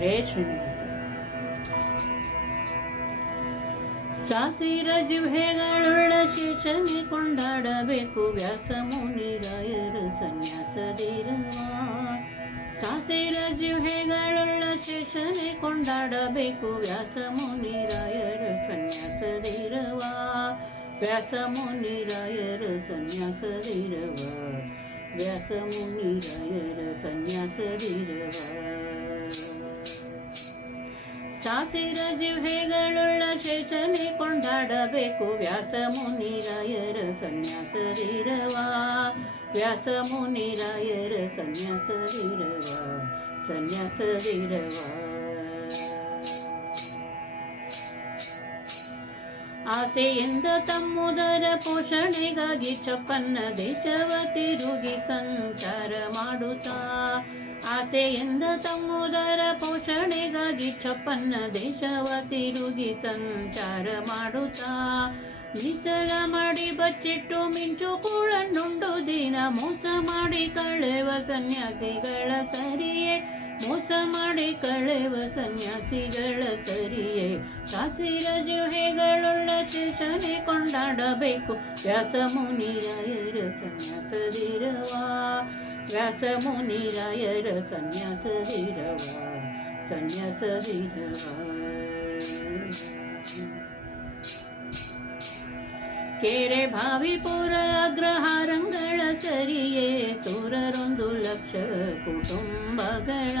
ಹರೇ ಶ್ರೀನಿವಾಸ. ಸಾಸಿರ ಜಿಹ್ವೆಗಳುಳ್ಳ ಶೇಷನೆ ಕೊಂಡಾಡಬೇಕು ವ್ಯಾಸ ಮುನಿರಾಯರ ಸನ್ಯಾಸದಿರುವ. ಸಾಸಿರ ಜಿಹ್ವೆಗಳುಳ್ಳ ಶೇಷನೆ ಕೊಂಡಾಡಬೇಕು ವ್ಯಾಸ ಮುನಿರಾಯರ ಸನ್ಯಾಸದಿರುವ. ವ್ಯಾಸ ಮುನಿರಾಯರ ಸನ್ಯಾಸದಿರುವ. ವ್ಯಾಸ ಮುನಿರಾಯರ ಸನ್ಯಾಸದಿರುವ. ಸಾಸಿರ ಜಿಹ್ವೆಗಳುಳ್ಳ ಶೇಷನೆ ಕೊಂಡಾಡಬೇಕು ವ್ಯಾಸ ಮುನಿರಾಯರ ಸನ್ಯಾಸದಿರುವ. ವ್ಯಾಸ ಮುನಿರಾಯರ ಸನ್ಯಾಸದಿರುವ. ಸನ್ಯಾಸದಿರುವ. ಆಸೆಯಿಂದ ತಮ್ಮುದರ ಪೋಷಣೆಗಾಗಿ ಚಪ್ಪನ್ನ ದೇಶವ ತಿರುಗಿ ಸಂಚಾರ ಮಾಡುತ್ತಾ. ಆಸೆಯಿಂದ ತಮ್ಮುದರ ಪೋಷಣೆಗಾಗಿ ಚಪ್ಪನ್ನ ದೇಶವ ತಿರುಗಿ ಸಂಚಾರ ಮಾಡುತ್ತಾ. ನಿಸಳ ಮಾಡಿ ಬಚ್ಚಿಟ್ಟು ಮಿಂಚು ಕೂಳನ್ನುಂಡು ದಿನ ಮೋಸ ಮಾಡಿ ಕಳೆವ ಸನ್ಯಾಸಿಗಳ ಸರಿಯೇ. ಮೋಸ ಮಾಡಿ ಕಳೆವ ಸನ್ಯಾಸಿಗಳ ಸರಿಯೇ. ಸಾಸಿರ ಜಿಹ್ವೆಗಳುಳ್ಳ ಶೇಷನೆ ಕೊಂಡಾಡಬೇಕು ವ್ಯಾಸ ಮುನಿರಾಯರ ಸನ್ಯಾಸದಿರುವ. ವ್ಯಾಸ ಮುನಿರಾಯರ ಸನ್ಯಾಸದಿರುವ. ಸನ್ಯಾಸದಿರುವ. ಕೆರೆ ಭಾವಿ ಪುರ ಅಗ್ರಹಾರಂಗಳ ಸರಿಯೇ ಸೂರರೊಂದು ಲಕ್ಷ ಕುಟುಂಬಗಳ.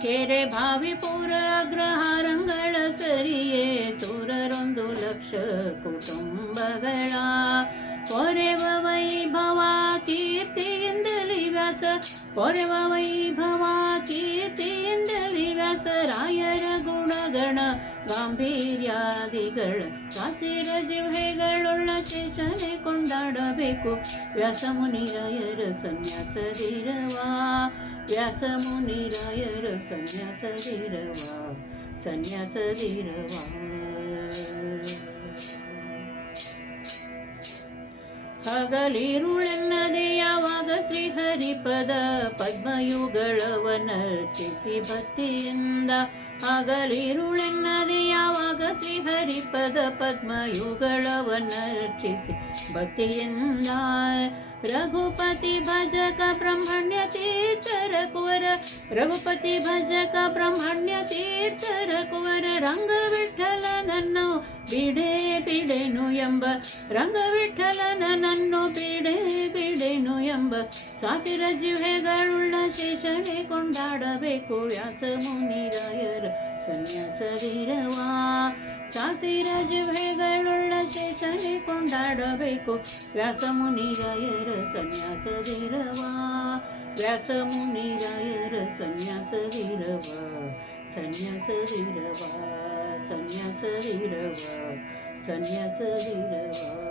ಕೆರೆ ಭಾವಿ ಪುರ ಅಗ್ರಹಾರಂಗಳ ಸರಿಯೇ ಸೂರರೊಂದು ಲಕ್ಷ ಕುಟುಂಬಗಳ. ಪೊರೆವ ವೈಭವ ಕೀರ್ತಿಯಿಂದಲಿ ವ್ಯಾಸ. ಪೊರೆವ ವೈಭವ ಕೀರ್ತಿಯಿಂದಲಿ ವ್ಯಾಸ ರಾಯರ ಗುಣಗಣ ಗಾಂಭೀರ್ಯಾದಿಗಳ. ಸಾಸಿರ ಜಿಹ್ವೆಗಳುಳ್ಳ ಶೇಷನೆ ಕೊಂಡಾಡಬೇಕು ವ್ಯಾಸ ಮುನಿರಾಯರ ಸನ್ಯಾಸದಿರುವ. ವ್ಯಾಸ ಮುನಿರಾಯರ ಸನ್ಯಾಸದಿರುವ. ಸನ್ಯಾಸದಿರುವ. ಹಗಲಿರುಳೆನ್ನದೆ ಯಾವಾಗ ಶ್ರೀಹರಿಪದ ಪದ್ಮಯುಗಳವನರ್ಚಿಸಿ ಭಕ್ತಿಯಿಂದ. ಹಗಲಿರುಳೆನ್ನದೆ ಯಾವಾಗ ಶ್ರೀಹರಿಪದ ಪದ್ಮಯುಗಳವನರ್ಚಿಸಿ ಭಕ್ತಿಯಿಂದ. ರಘುಪತಿ ಭಜಕ ಬ್ರಹ್ಮಣ್ಯ ತೀರ್ಥರ ಕುವರ. ರಘುಪತಿ ಭಜಕ ಬ್ರಹ್ಮಣ್ಯ ತೀರ್ಥರ ಕುವರ. ರಂಗವಿಠಲನನ್ನು ಬಿಡೆ ಬಿಡೆನು ಎಂಬ. ರಂಗವಿಠಲನನ್ನು ಬಿಡೆ ಬಿಡೆನು ಎಂಬ. ಸಾಸಿರ ಜಿಹ್ವೆಗಳುಳ್ಳ ಶೇಷನೆ ಕೊಂಡಾಡಬೇಕು ವ್ಯಾಸ ಮುನಿರಾಯರ ಸನ್ಯಾಸದಿರುವ. ಸಾಸಿರ ಜಿಹ್ವೆಗಳುಳ್ಳ ಶೇಷನೆ ಕೊಂಡಾಡಬೇಕು ವ್ಯಾಸ ಮುನಿರಾಯರ ಸನ್ಯಾಸದಿರುವ. ವ್ಯಾಸ ಮುನಿರಾಯರ ಸನ್ಯಾಸದಿರುವ. ಸನ್ಯಾಸದಿರುವ. ಸನ್ಯಾಸದಿರುವ. ಸನ್ಯಾಸದಿರುವ.